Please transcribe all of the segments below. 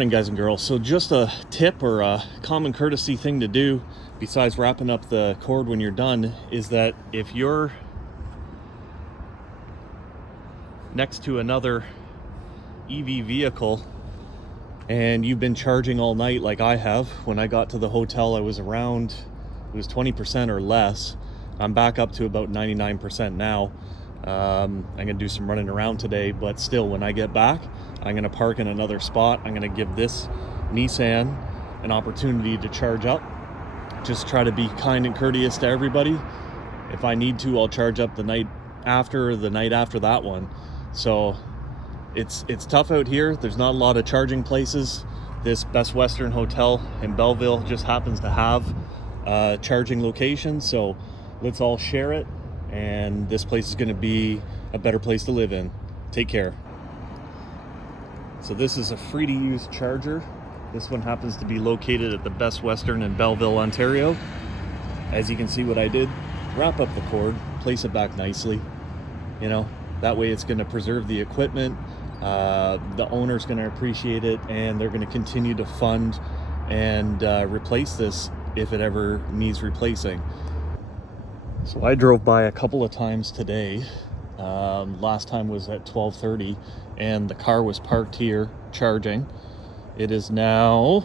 morning, guys and girls. So just a tip or a common courtesy thing to do besides wrapping up the cord when you're done is that if you're next to another EV vehicle and you've been charging all night like I have, when I got to the hotel I was around, it was 20% or less. I'm back up to about 99% now. I'm gonna do some running around today, but still, when I get back, I'm gonna park in another spot. I'm gonna give this Nissan an opportunity to charge up. Just try to be kind and courteous to everybody. If I need to, I'll charge up the night after, or the night after that one. So it's tough out here. There's not a lot of charging places. This Best Western Hotel in Belleville just happens to have a charging location, so let's all share it. And this place is going to be a better place to live in. Take care. So this is a free to use charger. This one happens to be located at the Best Western in Belleville, Ontario. As you can see what I did, wrap up the cord, place it back nicely. You know, that way it's going to preserve the equipment. The owner's going to appreciate it, and they're going to continue to fund and replace this if it ever needs replacing. So I drove by a couple of times today. Last time was at 12:30 and the car was parked here charging. It is now,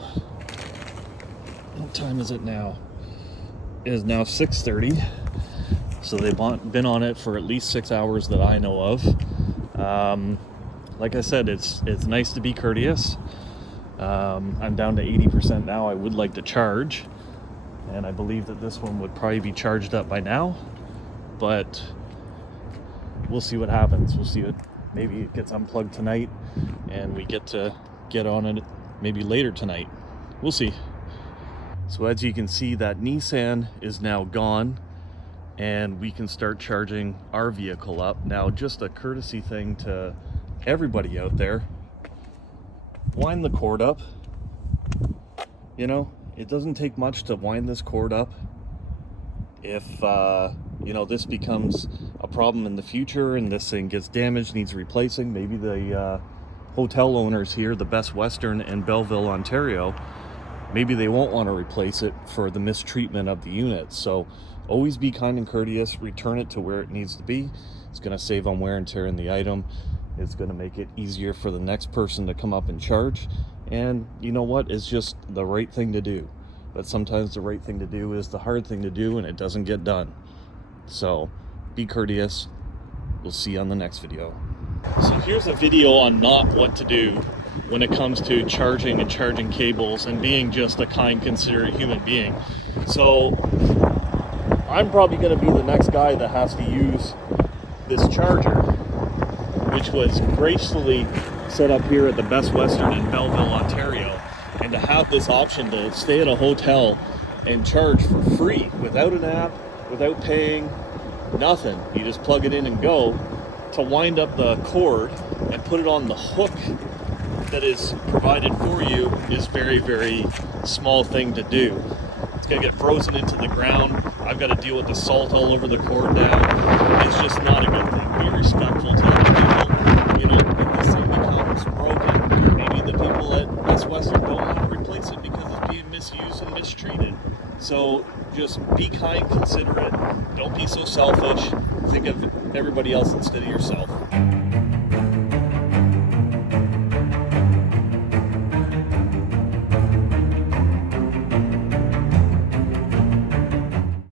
what time is it now? It is now 6:30. So they've been on it for at least 6 hours that I know of. Like I said, it's nice to be courteous. I'm down to 80% now. I would like to charge. And I believe that this one would probably be charged up by now, but we'll see what happens. We'll see what, maybe it gets unplugged tonight and we get to get on it maybe later tonight. We'll see. So as you can see, that Nissan is now gone and we can start charging our vehicle up. Now, just a courtesy thing to everybody out there, wind the cord up. You know, it doesn't take much to wind this cord up. If, you know, this becomes a problem in the future and this thing gets damaged, needs replacing, maybe the hotel owners here, the Best Western in Belleville, Ontario, maybe they won't want to replace it for the mistreatment of the unit. So always be kind and courteous, return it to where it needs to be. It's going to save on wear and tear in the item. It's going to make it easier for the next person to come up and charge. And you know what? It's just the right thing to do. But sometimes the right thing to do is the hard thing to do and it doesn't get done. So be courteous. We'll see you on the next video. So here's a video on not what to do when it comes to charging and charging cables and being just a kind, considerate human being. So I'm probably going to be the next guy that has to use this charger, which was gracefully set up here at the Best Western in Belleville, Ontario. And to have this option to stay at a hotel and charge for free without an app, without paying, nothing. You just plug it in and go. To wind up the cord and put it on the hook that is provided for you is very, very small thing to do. It's gonna get frozen into the ground. I've got to deal with the salt all over the cord now. It's just not a good thing. Be respectful to other people. You know, if this thing becomes broken, maybe the people at Best Western don't want to replace it because it's being misused and mistreated. So just be kind, considerate. Don't be so selfish. Think of everybody else instead of yourself.